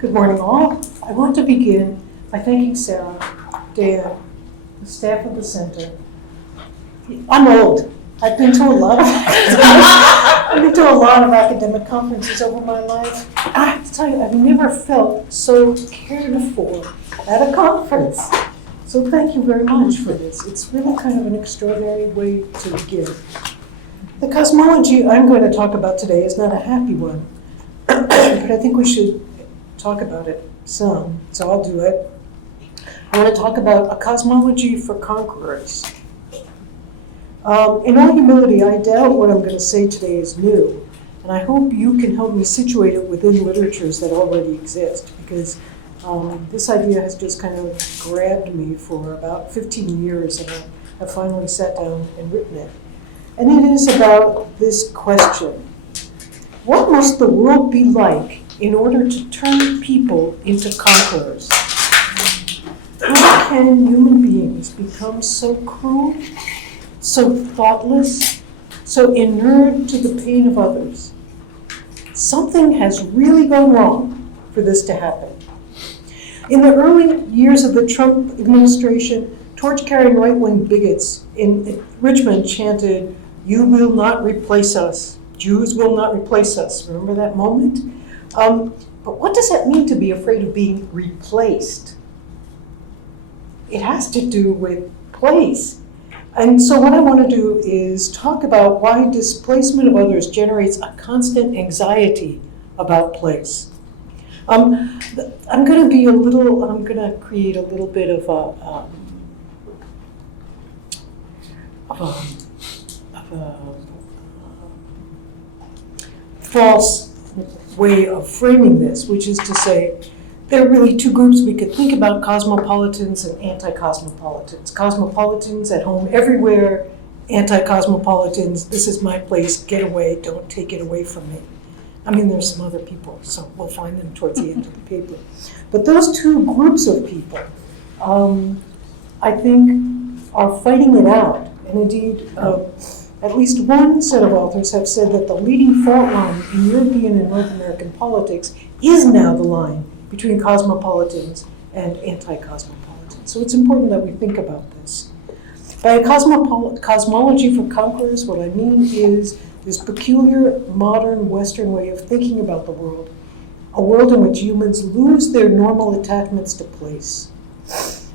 Good morning, all. I want to begin by thanking Sarah, Dan, the staff of the center. I'm old. I've been to a lot of academic conferences over my life. I have to tell you, I've never felt so cared for at a conference. So thank you very much for this. It's really kind of an extraordinary way to begin. The cosmology I'm going to talk about today is not a happy one, but I think we should talk about it some, so I'll do it. I want to talk about a cosmology for conquerors. In all humility, I doubt what I'm going to say today is new, and I hope you can help me situate it within literatures that already exist, because this idea has just kind of grabbed me for about 15 years, and I finally sat down and written it. And it is about this question: what must the world be like in order to turn people into conquerors? How can human beings become so cruel, so thoughtless, so inured to the pain of others? Something has really gone wrong for this to happen. In the early years of the Trump administration, torch-carrying right-wing bigots in Richmond chanted, "You will not replace us. Jews will not replace us." Remember that moment? But what does that mean to be afraid of being replaced? It has to do with place. And so what I want to do is talk about why displacement of others generates a constant anxiety about place. I'm going to create a little bit of a false way of framing this, which is to say there are really two groups we could think about: cosmopolitans and anti-cosmopolitans. Cosmopolitans at home everywhere, anti-cosmopolitans, this is my place, get away, don't take it away from me. I mean, there's some other people, so we'll find them towards the end of the paper. But those two groups of people, I think, are fighting it out. And indeed, at least one set of authors have said that the leading fault line in European and North American politics is now the line between cosmopolitans and anti-cosmopolitans. So it's important that we think about this. By a cosmology for conquerors, what I mean is this peculiar modern Western way of thinking about the world, a world in which humans lose their normal attachments to place.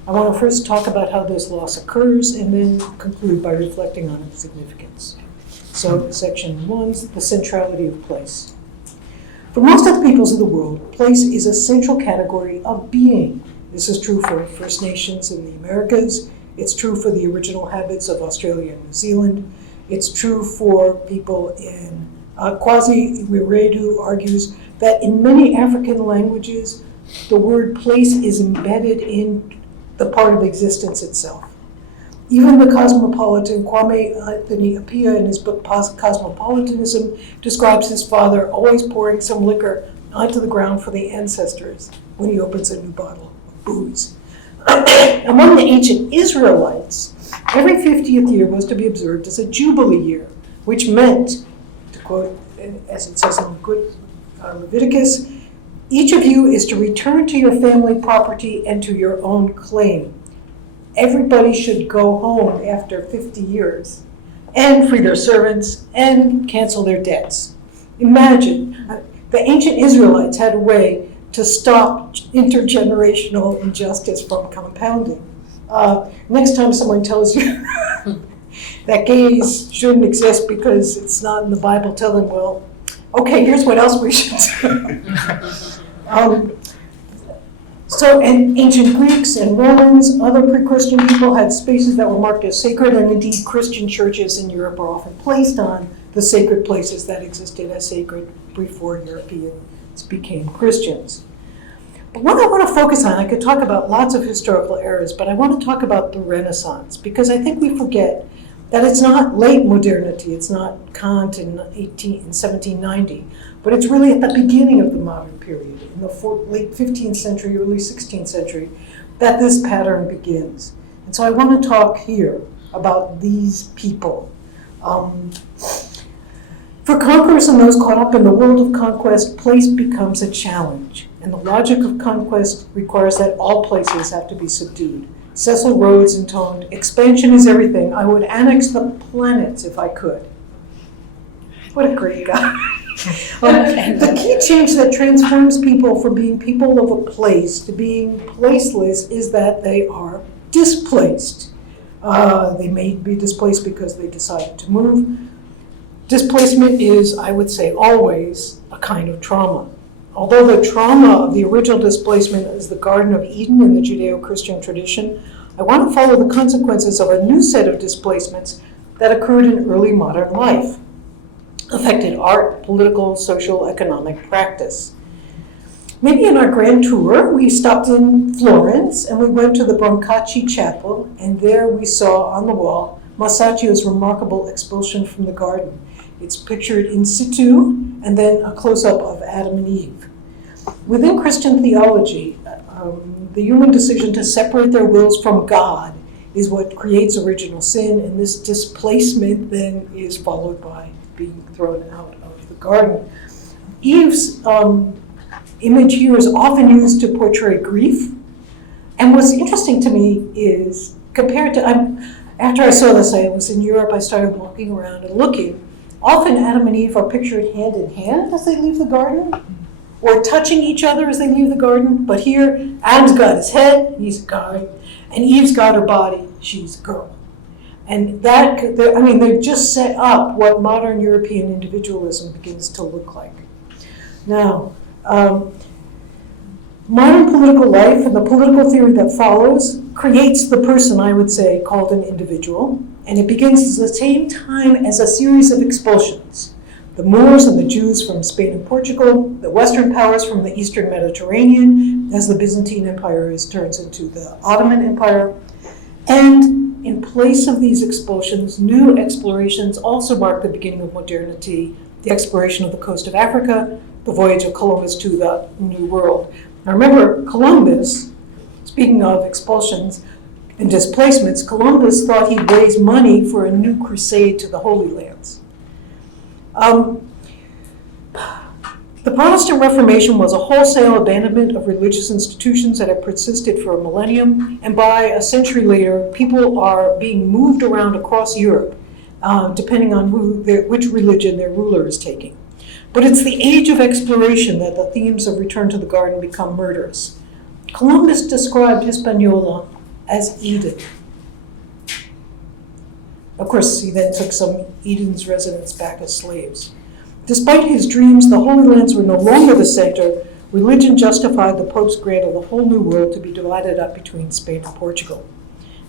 I want to first talk about how this loss occurs and then conclude by reflecting on its significance. So section 1, the centrality of place. For most of the peoples of the world, place is a central category of being. This is true for First Nations in the Americas. It's true for the original habits of Australia and New Zealand. It's true for people in Kwasi Wiredu argues that in many African languages, the word place is embedded in the part of existence itself. Even the cosmopolitan Kwame Anthony Appiah, in his book Cosmopolitanism, describes his father always pouring some liquor onto the ground for the ancestors when he opens a new bottle of booze. Among the ancient Israelites, every 50th year was to be observed as a jubilee year, which meant, to quote, as it says in Leviticus, each of you is to return to your family property and to your own claim. Everybody should go home after 50 years and free their servants and cancel their debts. Imagine, the ancient Israelites had a way to stop intergenerational injustice from compounding. Next time someone tells you that gays shouldn't exist because it's not in the Bible, tell them, well, okay, here's what else we should do. So, and ancient Greeks and Romans, other pre-Christian people had spaces that were marked as sacred, and indeed Christian churches in Europe are often placed on the sacred places that existed as sacred before Europeans became Christians. But what I want to focus on, I could talk about lots of historical eras, but I want to talk about the Renaissance, because I think we forget that it's not late modernity, it's not Kant in 1790, but it's really at the beginning of the modern period, in the late 15th century, early 16th century, that this pattern begins. And so I want to talk here about these people. For conquerors and those caught up in the world of conquest, place becomes a challenge. And the logic of conquest requires that all places have to be subdued. Cecil Rhodes intoned, "Expansion is everything. I would annex the planets if I could." What a great guy. The key change that transforms people from being people of a place to being placeless is that they are displaced. They may be displaced because they decided to move. Displacement is, I would say, always a kind of trauma. Although the trauma of the original displacement is the Garden of Eden in the Judeo-Christian tradition, I want to follow the consequences of a new set of displacements that occurred in early modern life, affected art, political, social, economic practice. Maybe in our grand tour, we stopped in Florence and we went to the Brancacci Chapel, and there we saw on the wall Masaccio's remarkable expulsion from the garden. It's pictured in situ, and then a close-up of Adam and Eve. Within Christian theology, the human decision to separate their wills from God is what creates original sin, and this displacement then is followed by being thrown out of the garden. Eve's image here is often used to portray grief, and what's interesting to me is, compared to, after I saw this, I was in Europe, I started walking around and looking. Often Adam and Eve are pictured hand in hand as they leave the garden, or touching each other as they leave the garden. But here, Adam's got his head, he's a guy, and Eve's got her body, she's a girl. And they've just set up what modern European individualism begins to look like. Now, modern political life and the political theory that follows creates the person, I would say, called an individual, and it begins at the same time as a series of expulsions. The Moors and the Jews from Spain and Portugal, the Western powers from the Eastern Mediterranean, as the Byzantine Empire turns into the Ottoman Empire. And in place of these expulsions, new explorations also mark the beginning of modernity, the exploration of the coast of Africa, the voyage of Columbus to the New World. Now remember, Columbus, speaking of expulsions and displacements, Columbus thought he'd raise money for a new crusade to the Holy Lands. The Protestant Reformation was a wholesale abandonment of religious institutions that had persisted for a millennium, and by a century later, people are being moved around across Europe, depending on which religion their ruler is taking. But it's the age of exploration that the themes of Return to the Garden become murderous. Columbus described Hispaniola as Eden. Of course, he then took some Eden's residents back as slaves. Despite his dreams, the Holy Lands were no longer the center. Religion justified the Pope's grant of the whole New World to be divided up between Spain and Portugal.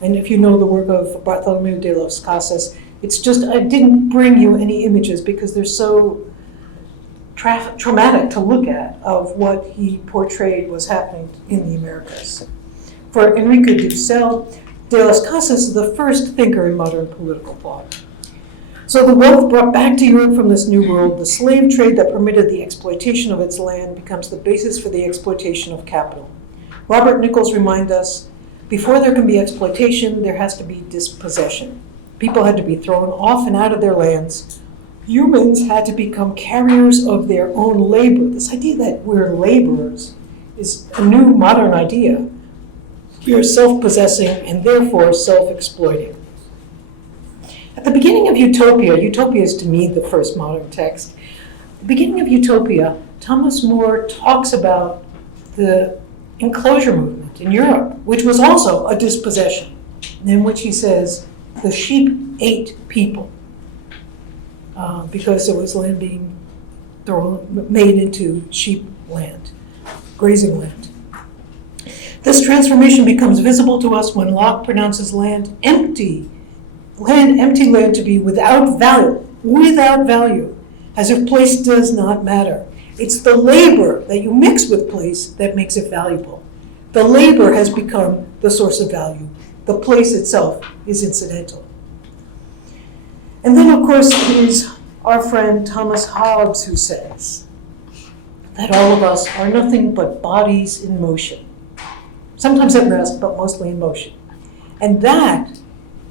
And if you know the work of Bartholomew de las Casas, it's just, I didn't bring you any images because they're so traumatic to look at of what he portrayed was happening in the Americas. For Enrique de las Casas is the first thinker in modern political thought. So the wealth brought back to Europe from this new world, the slave trade that permitted the exploitation of its land, becomes the basis for the exploitation of capital. Robert Nichols reminds us, before there can be exploitation, there has to be dispossession. People had to be thrown off and out of their lands. Humans had to become carriers of their own labor. This idea that we're laborers is a new modern idea. We are self-possessing and therefore self-exploiting. At the beginning of Utopia is to me the first modern text. At the beginning of Utopia, Thomas More talks about the enclosure movement in Europe, which was also a dispossession, in which he says the sheep ate people because there was land being made into sheep land, grazing land. This transformation becomes visible to us when Locke pronounces land empty land to be without value, as if place does not matter. It's the labor that you mix with place that makes it valuable. The labor has become the source of value. The place itself is incidental. And then, of course, it is our friend Thomas Hobbes who says that all of us are nothing but bodies in motion. Sometimes at rest, but mostly in motion. And that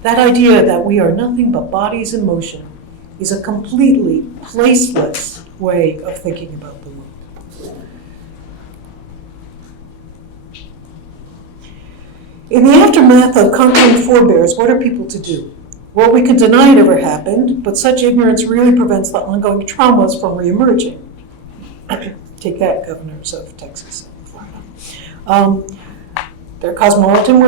idea that we are nothing but bodies in motion is a completely placeless way of thinking about the world. In the aftermath of conquering forebears, what are people to do? Well, we can deny it ever happened, but such ignorance really prevents the ongoing traumas from reemerging. Take that, governors of Texas and Florida. There are cosmopolitan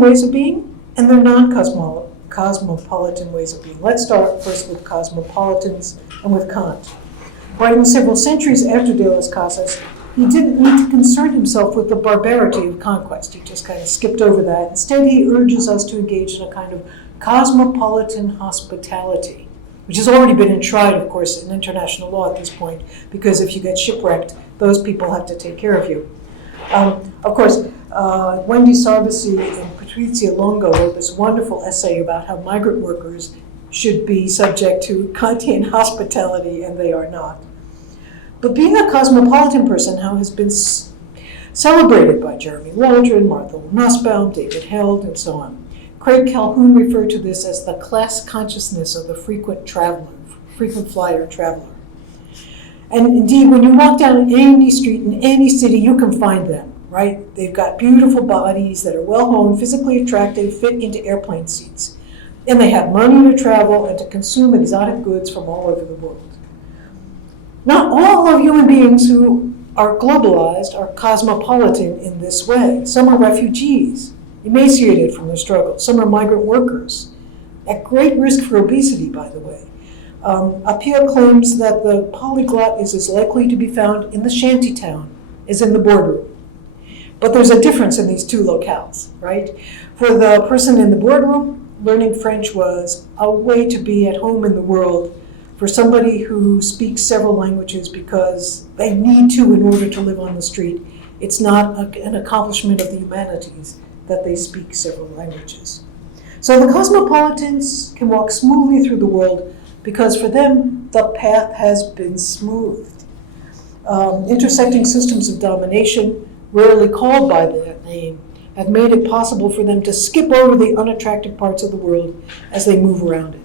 ways of being, and there are non-cosmopolitan ways of being. Let's start first with cosmopolitans and with Kant. Writing several centuries after De las Casas, he didn't need to concern himself with the barbarity of conquest. He just kind of skipped over that. Instead, he urges us to engage in a kind of cosmopolitan hospitality, which has already been enshrined, of course, in international law at this point, because if you get shipwrecked, those people have to take care of you. Of course, Wendy Sarbasi and Patrizia Longo wrote this wonderful essay about how migrant workers should be subject to Kantian hospitality, and they are not. But being a cosmopolitan person now has been celebrated by Jeremy Waldron, Martha Nussbaum, David Held, and so on. Craig Calhoun referred to this as the class consciousness of the frequent flyer traveler. And indeed, when you walk down any street in any city, you can find them, right? They've got beautiful bodies that are well-honed, physically attractive, fit into airplane seats. And they have money to travel and to consume exotic goods from all over the world. Not all of human beings who are globalized are cosmopolitan in this way. Some are refugees, emaciated from the struggle. Some are migrant workers, at great risk for obesity, by the way. Appiah claims that the polyglot is as likely to be found in the shantytown as in the boardroom. But there's a difference in these two locales, right? For the person in the boardroom, learning French was a way to be at home in the world. For somebody who speaks several languages because they need to in order to live on the street, it's not an accomplishment of the humanities that they speak several languages. So the cosmopolitans can walk smoothly through the world because for them, the path has been smoothed. Intersecting systems of domination, rarely called by that name, have made it possible for them to skip over the unattractive parts of the world as they move around it.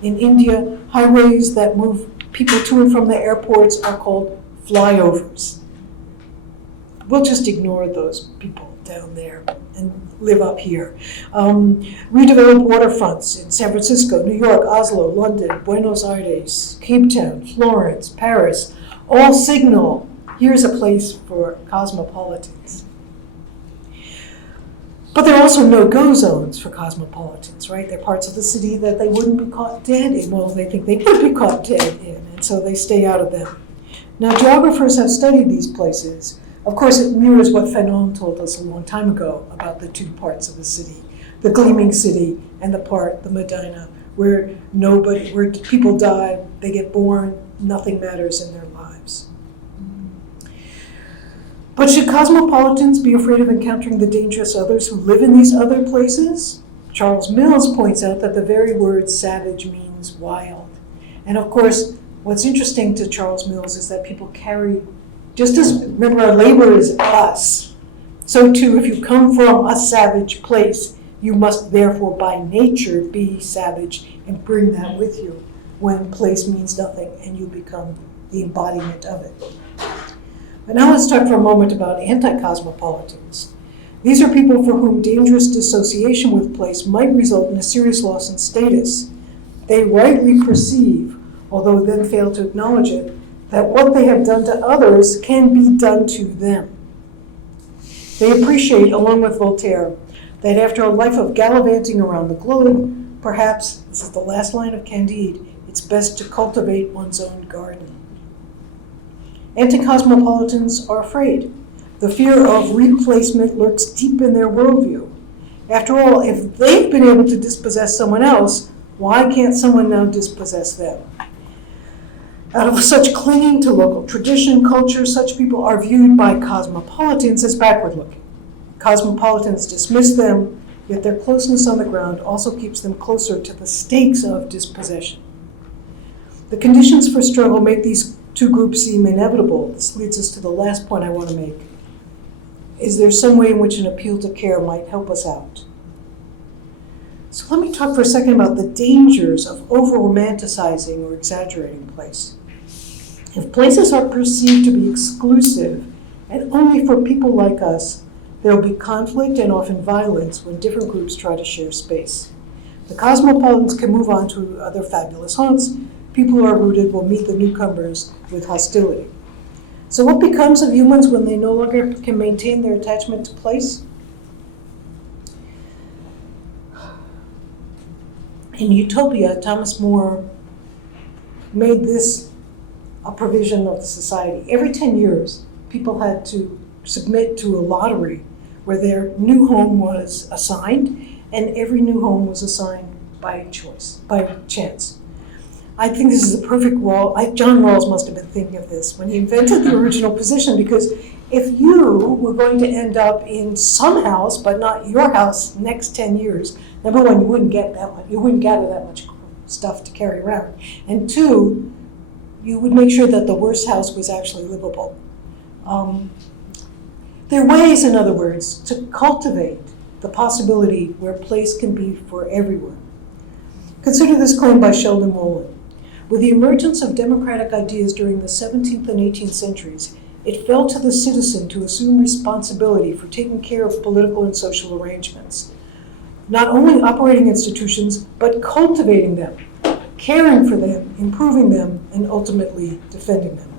In India, highways that move people to and from the airports are called flyovers. We'll just ignore those people down there and live up here. Redeveloped waterfronts in San Francisco, New York, Oslo, London, Buenos Aires, Cape Town, Florence, Paris, all signal here's a place for cosmopolitans. But there are also no-go zones for cosmopolitans, right? They're parts of the city that they wouldn't be caught dead in. Well, they think they would be caught dead in, and so they stay out of them. Now, geographers have studied these places. Of course, it mirrors what Fanon told us a long time ago about the two parts of the city, the gleaming city and the Medina, where people die, they get born, nothing matters in their lives. But should cosmopolitans be afraid of encountering the dangerous others who live in these other places? Charles Mills points out that the very word savage means wild. And of course, what's interesting to Charles Mills is that people carry, just as, remember, our labor is us. So too, if you come from a savage place, you must therefore by nature be savage and bring that with you when place means nothing and you become the embodiment of it. But now let's talk for a moment about anti-cosmopolitans. These are people for whom dangerous dissociation with place might result in a serious loss in status. They rightly perceive, although then fail to acknowledge it, that what they have done to others can be done to them. They appreciate, along with Voltaire, that after a life of gallivanting around the globe, perhaps, this is the last line of Candide, it's best to cultivate one's own garden. Anti-cosmopolitans are afraid. The fear of replacement lurks deep in their worldview. After all, if they've been able to dispossess someone else, why can't someone now dispossess them? Out of such clinging to local tradition, culture, such people are viewed by cosmopolitans as backward-looking. Cosmopolitans dismiss them, yet their closeness on the ground also keeps them closer to the stakes of dispossession. The conditions for struggle make these two groups seem inevitable. This leads us to the last point I want to make. Is there some way in which an appeal to care might help us out? So let me talk for a second about the dangers of over-romanticizing or exaggerating place. If places are perceived to be exclusive and only for people like us, There will be conflict and often violence when different groups try to share space. The cosmopolitans can move on to other fabulous haunts. People who are rooted will meet the newcomers with hostility. So what becomes of humans when they no longer can maintain their attachment to place? In Utopia, Thomas More made this a provision of the society. Every 10 years, people had to submit to a lottery where their new home was assigned, and every new home was assigned by choice, by chance. I think this is a perfect John Rawls must have been thinking of this when he invented the original position, because if you were going to end up in some house, but not your house next 10 years, number one, you wouldn't gather that much stuff to carry around. And two, you would make sure that the worst house was actually livable. There are ways, in other words, to cultivate the possibility where place can be for everyone. Consider this claim by Sheldon Wolin. With the emergence of democratic ideas during the 17th and 18th centuries, it fell to the citizen to assume responsibility for taking care of political and social arrangements. Not only operating institutions, but cultivating them, caring for them, improving them, and ultimately defending them.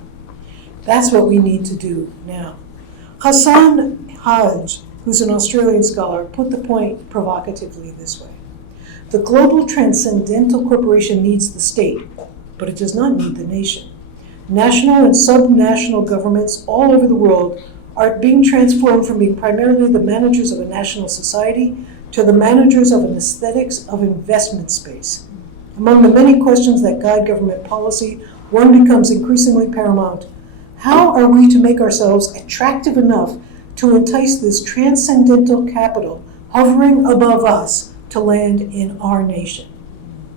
That's what we need to do now. Hassan Haj, who's an Australian scholar, put the point provocatively this way. The global transcendental corporation needs the state, but it does not need the nation. National and subnational governments all over the world are being transformed from being primarily the managers of a national society to the managers of an aesthetics of investment space. Among the many questions that guide government policy, one becomes increasingly paramount. How are we to make ourselves attractive enough to entice this transcendental capital hovering above us to land in our nation?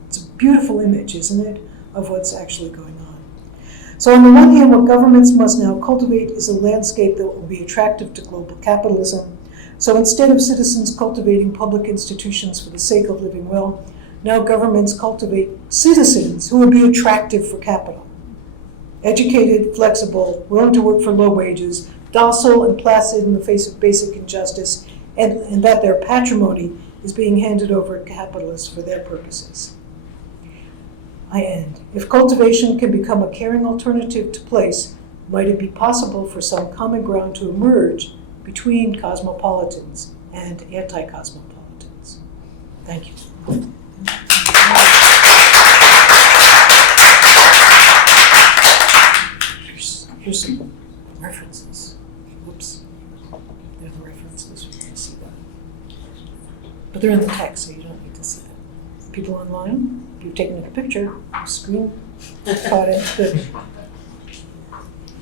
It's a beautiful image, isn't it, of what's actually going on. So on the one hand, what governments must now cultivate is a landscape that will be attractive to global capitalism. So instead of citizens cultivating public institutions for the sake of living well, now governments cultivate citizens who will be attractive for capital. Educated, flexible, willing to work for low wages, docile and placid in the face of basic injustice, and that their patrimony is being handed over to capitalists for their purposes. I end. If cultivation can become a caring alternative to place, might it be possible for some common ground to emerge between cosmopolitans and anti-cosmopolitans? Thank you. Here's some references. Whoops. They're the references. You can see that. But they're in the text, so you don't need to see them. People online, you've taken a picture, screen caught it. Good.